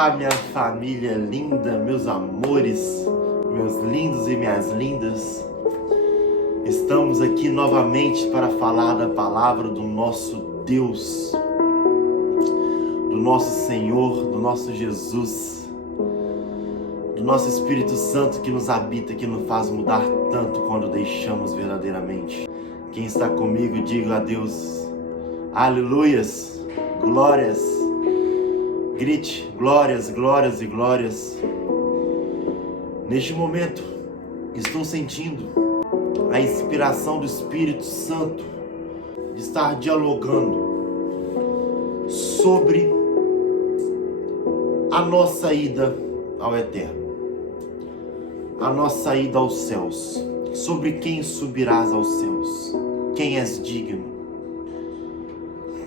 Olá, minha família linda, meus amores, meus lindos e minhas lindas. Estamos aqui novamente para falar da palavra do nosso Deus, do nosso Senhor, do nosso Jesus, do nosso Espírito Santo que nos habita, que nos faz mudar tanto quando deixamos verdadeiramente. Quem está comigo, diga a Deus, aleluias, glórias. Grite, glórias, glórias e glórias. Neste momento, estou sentindo a inspiração do Espírito Santo de estar dialogando sobre a nossa ida ao eterno, a nossa ida aos céus, sobre quem subirás aos céus, quem és digno,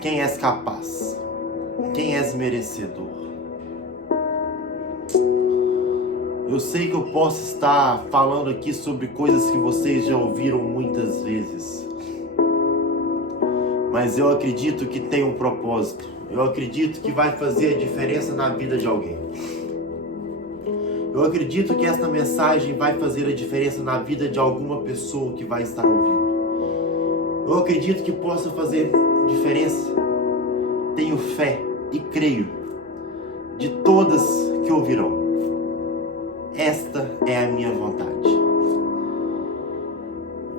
quem és capaz, quem és merecedor. Eu sei que eu posso estar falando aqui sobre coisas que vocês já ouviram muitas vezes, mas eu acredito que tem um propósito. Eu acredito que vai fazer a diferença na vida de alguém. Eu acredito que esta mensagem vai fazer a diferença na vida de alguma pessoa que vai estar ouvindo. Eu acredito que possa fazer diferença. Tenho fé e creio de todas que ouvirão. Esta é a minha vontade.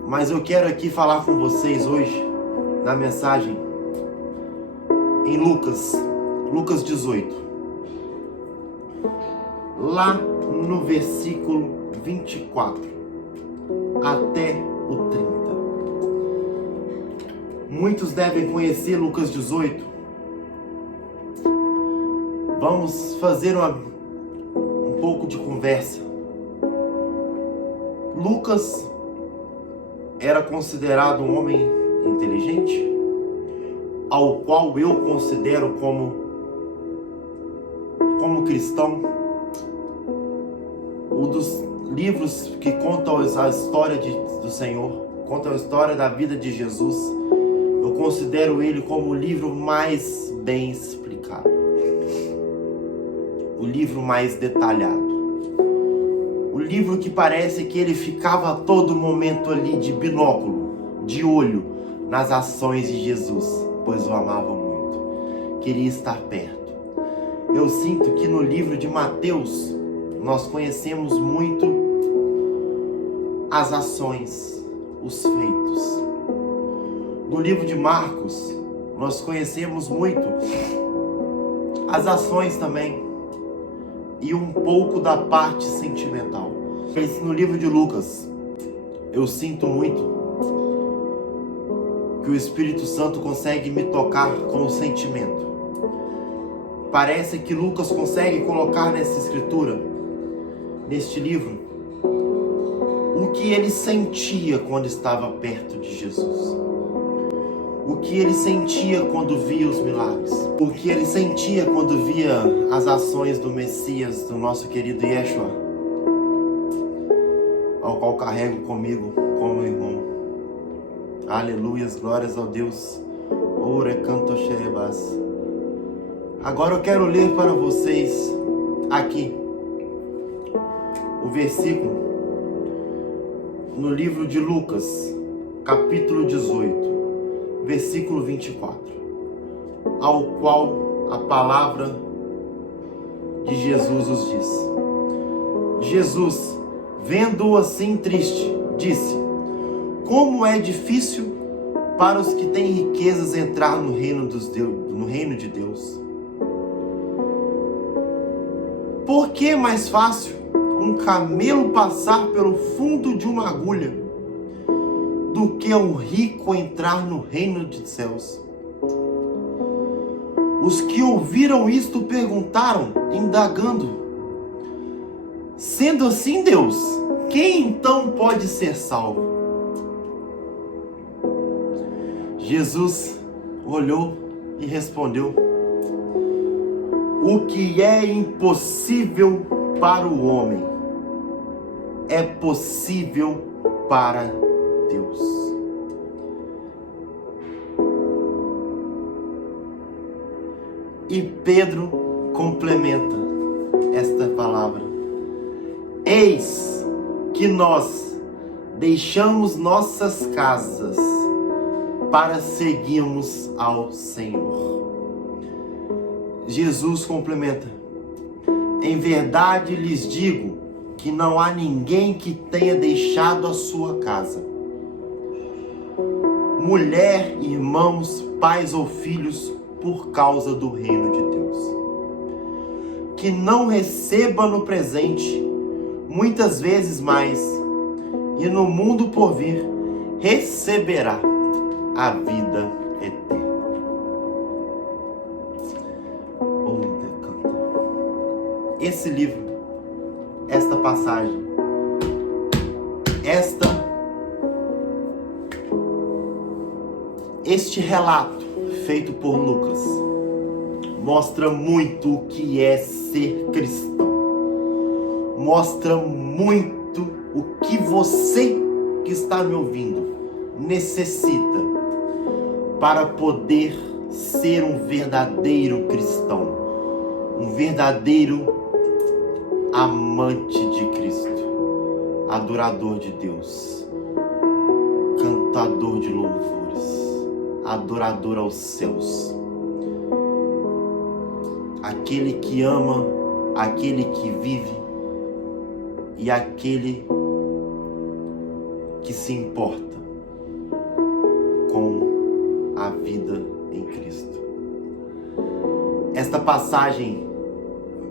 Mas eu quero aqui falar com vocês hoje, na mensagem, em Lucas 18. Lá no versículo 24 até o 30. Muitos devem conhecer Lucas 18. Vamos fazer um pouco de conversa. Lucas era considerado um homem inteligente, ao qual eu considero como cristão, um dos livros que contam a história do Senhor, contam a história da vida de Jesus. Eu considero ele como o livro mais bem explicado, o livro mais detalhado, o livro que parece que ele ficava a todo momento ali de binóculo, de olho nas ações de Jesus, pois o amava muito, queria estar perto. Eu sinto que no livro de Mateus nós conhecemos muito as ações, os feitos. No livro de Marcos nós conhecemos muito as ações também, e um pouco da parte sentimental. Mas no livro de Lucas, eu sinto muito que o Espírito Santo consegue me tocar com o sentimento. Parece que Lucas consegue colocar nessa escritura, neste livro, o que ele sentia quando estava perto de Jesus. O que ele sentia quando via os milagres. O que ele sentia quando via as ações do Messias, do nosso querido Yeshua, ao qual carrego comigo como irmão. Aleluias, glórias ao Deus. Ore canto xerebas. Agora eu quero ler para vocês aqui o versículo no livro de Lucas, capítulo 18. Versículo 24, ao qual a palavra de Jesus nos diz. Jesus, vendo-o assim triste, disse: como é difícil para os que têm riquezas entrar no reino de Deus. Por que é mais fácil um camelo passar pelo fundo de uma agulha do que um rico entrar no reino dos céus? Os que ouviram isto perguntaram, indagando: sendo assim, Deus, quem então pode ser salvo? Jesus olhou e respondeu: o que é impossível para o homem é possível para Deus. E Pedro complementa: esta palavra: eis que nós deixamos nossas casas para seguirmos ao Senhor. Jesus complementa: em verdade lhes digo que não há ninguém que tenha deixado a sua casa, mulher, irmãos, pais ou filhos, por causa do reino de Deus, que não receba no presente muitas vezes mais, e no mundo por vir receberá a vida eterna. Esse livro, esta passagem, este relato feito por Lucas mostra muito o que é ser cristão. Mostra muito o que você que está me ouvindo necessita para poder ser um verdadeiro cristão, um verdadeiro amante de Cristo, adorador de Deus, cantador de louvores, adorador aos céus, aquele que ama, aquele que vive e aquele que se importa com a vida em Cristo. Esta passagem,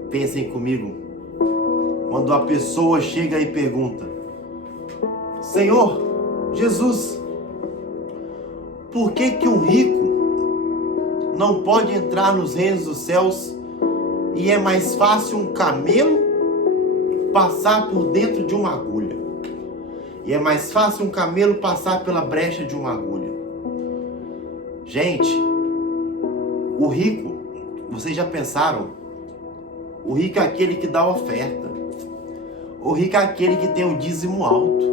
pensem comigo, quando a pessoa chega e pergunta: Senhor Jesus, por que um rico não pode entrar nos reinos dos céus e é mais fácil um camelo passar por dentro de uma agulha? E é mais fácil um camelo passar pela brecha de uma agulha. Gente, o rico, vocês já pensaram? O rico é aquele que dá oferta. O rico é aquele que tem o dízimo alto.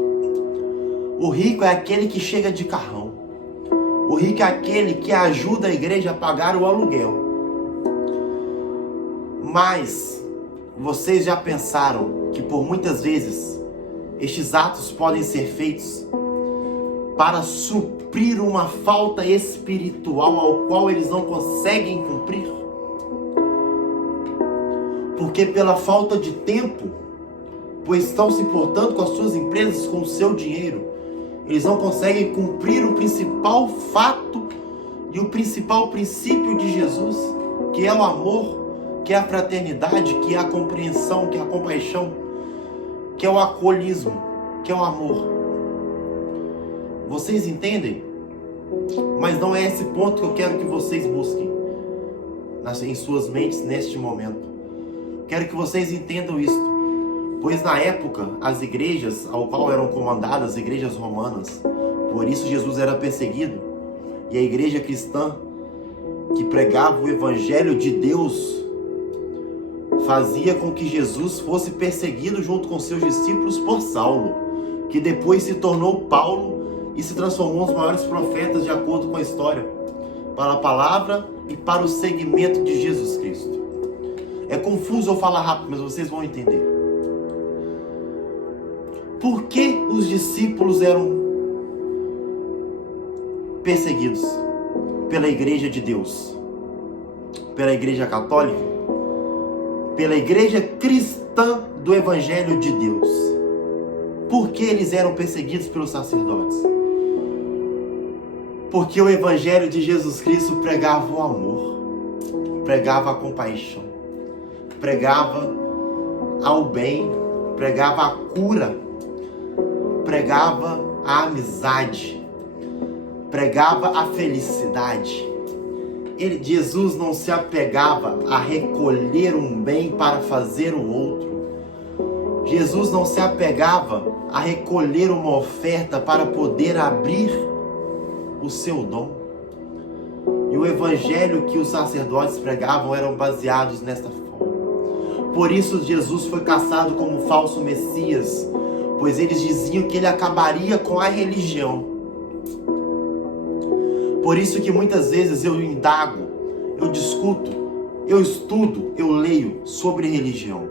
O rico é aquele que chega de carrão. O rico é aquele que ajuda a igreja a pagar o aluguel. Mas vocês já pensaram que por muitas vezes estes atos podem ser feitos para suprir uma falta espiritual ao qual eles não conseguem cumprir? Porque pela falta de tempo, pois estão se importando com as suas empresas, com o seu dinheiro, eles não conseguem cumprir o principal fato e o principal princípio de Jesus, que é o amor, que é a fraternidade, que é a compreensão, que é a compaixão, que é o alcoolismo, que é o amor. Vocês entendem? Mas não é esse ponto que eu quero que vocês busquem em suas mentes neste momento. Quero que vocês entendam isto. Pois na época, as igrejas ao qual eram comandadas, as igrejas romanas, por isso Jesus era perseguido, e a igreja cristã, que pregava o evangelho de Deus, fazia com que Jesus fosse perseguido junto com seus discípulos por Saulo, que depois se tornou Paulo e se transformou nos maiores profetas de acordo com a história, para a palavra e para o seguimento de Jesus Cristo. É confuso eu falar rápido, mas vocês vão entender. Por que os discípulos eram perseguidos pela igreja de Deus? Pela igreja católica? Pela igreja cristã do evangelho de Deus? Por que eles eram perseguidos pelos sacerdotes? Porque o evangelho de Jesus Cristo pregava o amor, pregava a compaixão, pregava ao bem, pregava a cura, pregava a amizade, pregava a felicidade. Jesus não se apegava a recolher um bem para fazer o outro. Jesus não se apegava a recolher uma oferta para poder abrir o seu dom. E o evangelho que os sacerdotes pregavam eram baseados nesta forma. Por isso Jesus foi caçado como falso Messias, pois eles diziam que ele acabaria com a religião. Por isso que muitas vezes eu indago, eu discuto, eu estudo, eu leio sobre religião.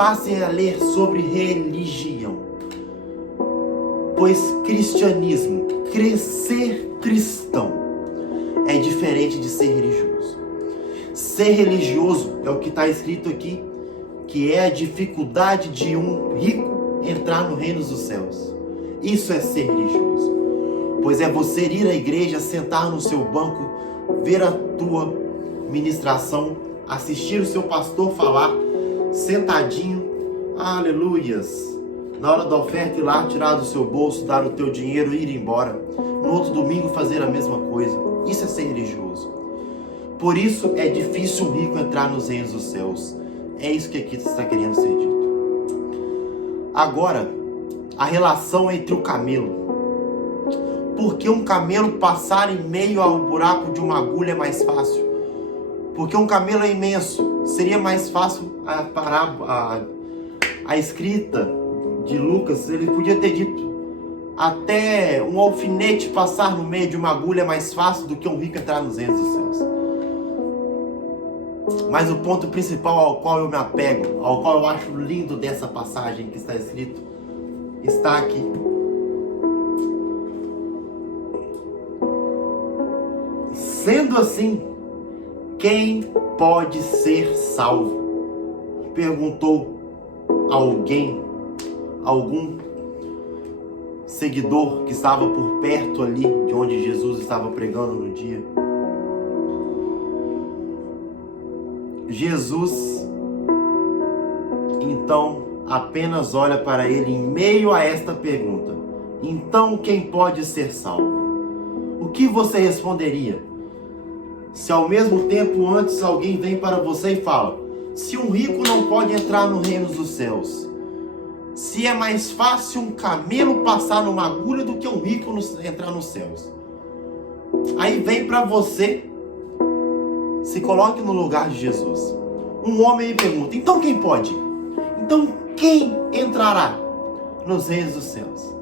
passem a ler sobre religião. Pois cristianismo, ser cristão, é diferente de ser religioso. Ser religioso é o que está escrito aqui, que é a dificuldade de um rico entrar no reino dos céus. Isso é ser religioso. Pois é você ir à igreja, sentar no seu banco, ver a tua ministração, assistir o seu pastor falar, sentadinho, aleluias. Na hora da oferta ir lá, tirar do seu bolso, dar o teu dinheiro e ir embora. No outro domingo fazer a mesma coisa. Isso é ser religioso. Por isso é difícil um rico entrar nos reinos dos céus. É isso que aqui está querendo ser dito. Agora, a relação entre o camelo. Porque um camelo passar em meio ao buraco de uma agulha é mais fácil? Porque um camelo é imenso. Seria mais fácil a escrita de Lucas, ele podia ter dito: até um alfinete passar no meio de uma agulha é mais fácil do que um rico entrar nos reinos dos céus. Mas o ponto principal ao qual eu me apego, ao qual eu acho lindo dessa passagem que está escrito, está aqui. Sendo assim, quem pode ser salvo? Perguntou algum seguidor que estava por perto ali de onde Jesus estava pregando no dia. Jesus, então, apenas olha para ele em meio a esta pergunta: então quem pode ser salvo? O que você responderia? Se ao mesmo tempo antes alguém vem para você e fala: se um rico não pode entrar no reino dos céus, se é mais fácil um camelo passar numa agulha do que um rico entrar nos céus. Aí vem para você, se coloque no lugar de Jesus. Um homem pergunta: então quem pode? Então quem entrará nos reinos dos céus?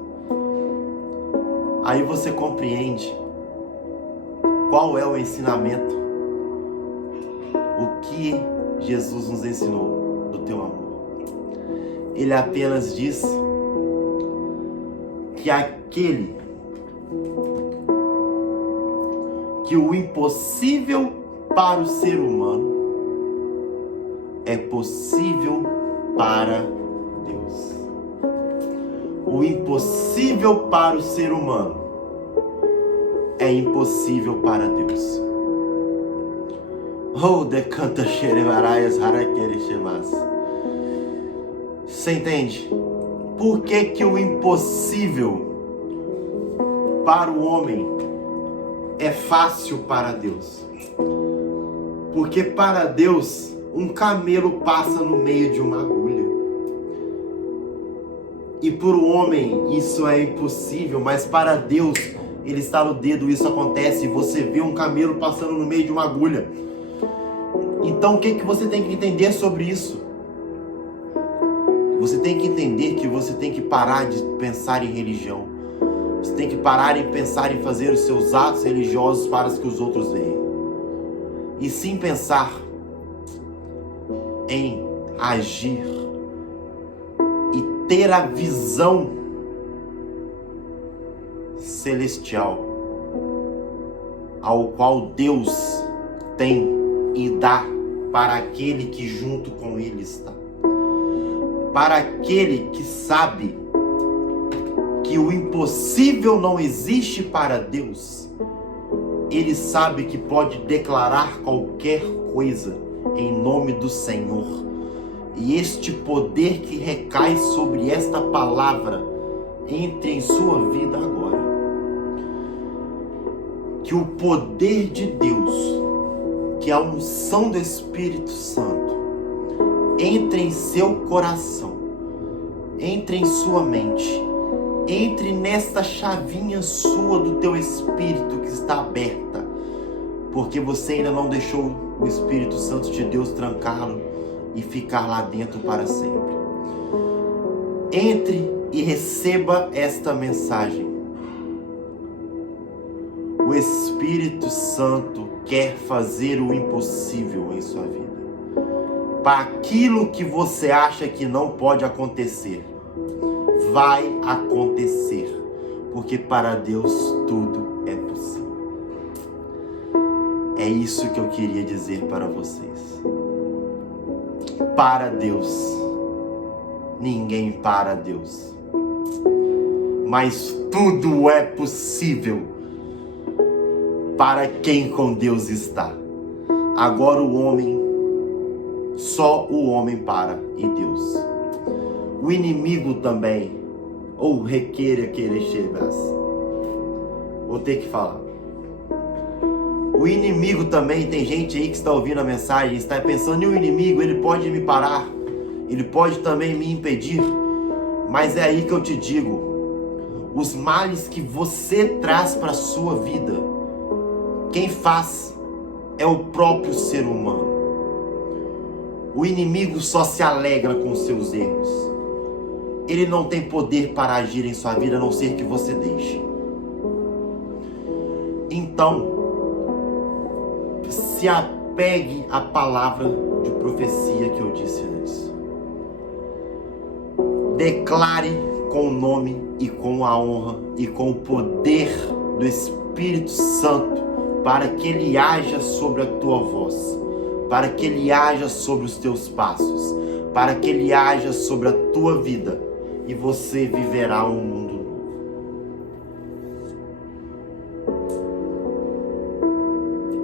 Aí você compreende qual é o ensinamento, o que Jesus nos ensinou do teu amor. Ele apenas disse que o impossível para o ser humano é possível para Deus. O impossível para o ser humano é impossível para Deus. Oh, decanta xerevaraias haraquerechemas. Você entende? Por que o impossível para o homem é fácil para Deus? Porque para Deus, um camelo passa no meio de uma agulha. E para o homem isso é impossível, mas para Deus, Ele estala o dedo, isso acontece. Você vê um camelo passando no meio de uma agulha. Então o que você tem que entender sobre isso? Você tem que entender que você tem que parar de pensar em religião. Você tem que parar de pensar em fazer os seus atos religiosos para que os outros vejam. E sim pensar em agir e ter a visão celestial ao qual Deus tem e dá para aquele que junto com Ele está. Para aquele que sabe que o impossível não existe para Deus, ele sabe que pode declarar qualquer coisa em nome do Senhor. E este poder que recai sobre esta palavra entre em sua vida agora. Que o poder de Deus, que a unção do Espírito Santo, entre em seu coração, entre em sua mente, entre nesta chavinha sua do teu espírito que está aberta, porque você ainda não deixou o Espírito Santo de Deus trancá-lo e ficar lá dentro para sempre. Entre e receba esta mensagem. O Espírito Santo quer fazer o impossível em sua vida. para aquilo que você acha que não pode acontecer, vai acontecer, porque para Deus tudo é possível. É isso que eu queria dizer para vocês. Para Deus, ninguém para Deus, mas tudo é possível para quem com Deus está. Agora o homem, só o homem para e Deus. O inimigo também, ou requeira querer chegar. Vou ter que falar. O inimigo também, tem gente aí que está ouvindo a mensagem, está pensando, e o inimigo, ele pode me parar, ele pode também me impedir, mas é aí que eu te digo, os males que você traz para a sua vida, quem faz é o próprio ser humano. O inimigo só se alegra com seus erros. Ele não tem poder para agir em sua vida, a não ser que você deixe. Então, se apegue à palavra de profecia que eu disse antes. Declare com o nome e com a honra e com o poder do Espírito Santo, para que Ele haja sobre a tua voz, para que Ele haja sobre os teus passos, para que Ele haja sobre a tua vida, e você viverá um mundo novo.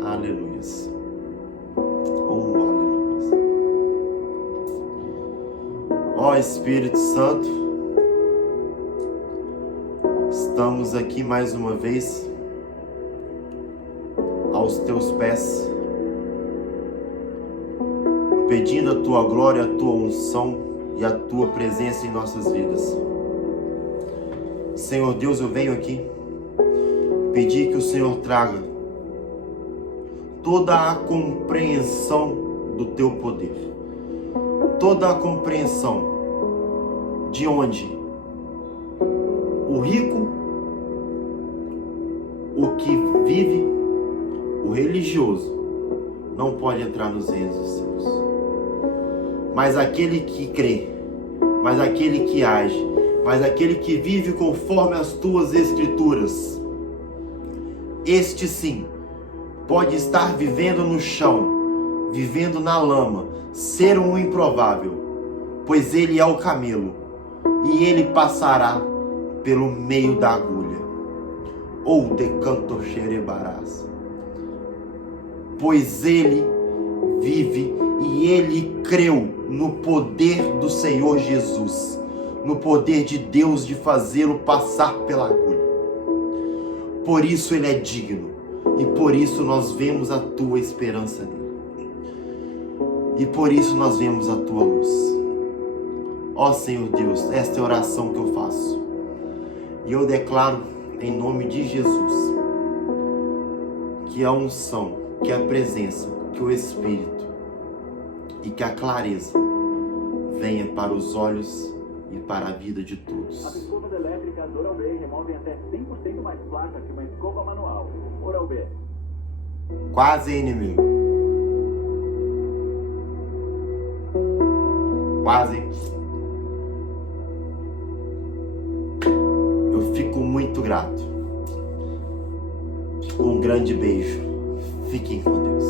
Aleluias. Oh, aleluias. Ó Espírito Santo, estamos aqui mais uma vez aos teus pés, pedindo a tua glória, a tua unção e a tua presença em nossas vidas. Senhor Deus, eu venho aqui pedir que o Senhor traga toda a compreensão do teu poder, toda a compreensão de onde o rico, o que vive, o religioso, não pode entrar nos reinos dos céus. Mas aquele que crê, mas aquele que age, mas aquele que vive conforme as tuas escrituras, este sim, pode estar vivendo no chão, vivendo na lama, ser um improvável, pois ele é o camelo, e ele passará pelo meio da agulha, ou de canto xerebarás, pois ele vive e ele creu no poder do Senhor Jesus, no poder de Deus de fazê-lo passar pela agulha. Por isso ele é digno, e por isso nós vemos a tua esperança nele, e por isso nós vemos a tua luz. Ó Senhor Deus, esta é a oração que eu faço, e eu declaro em nome de Jesus que a unção, que a presença, que o Espírito e que a clareza venha para os olhos e para a vida de todos. As escovas elétricas Oral-B removem até 100% mais placa que uma escova manual. Oral-B. Quase inimigo. Quase. Eu fico muito grato. Um grande beijo. Fiquem com Deus.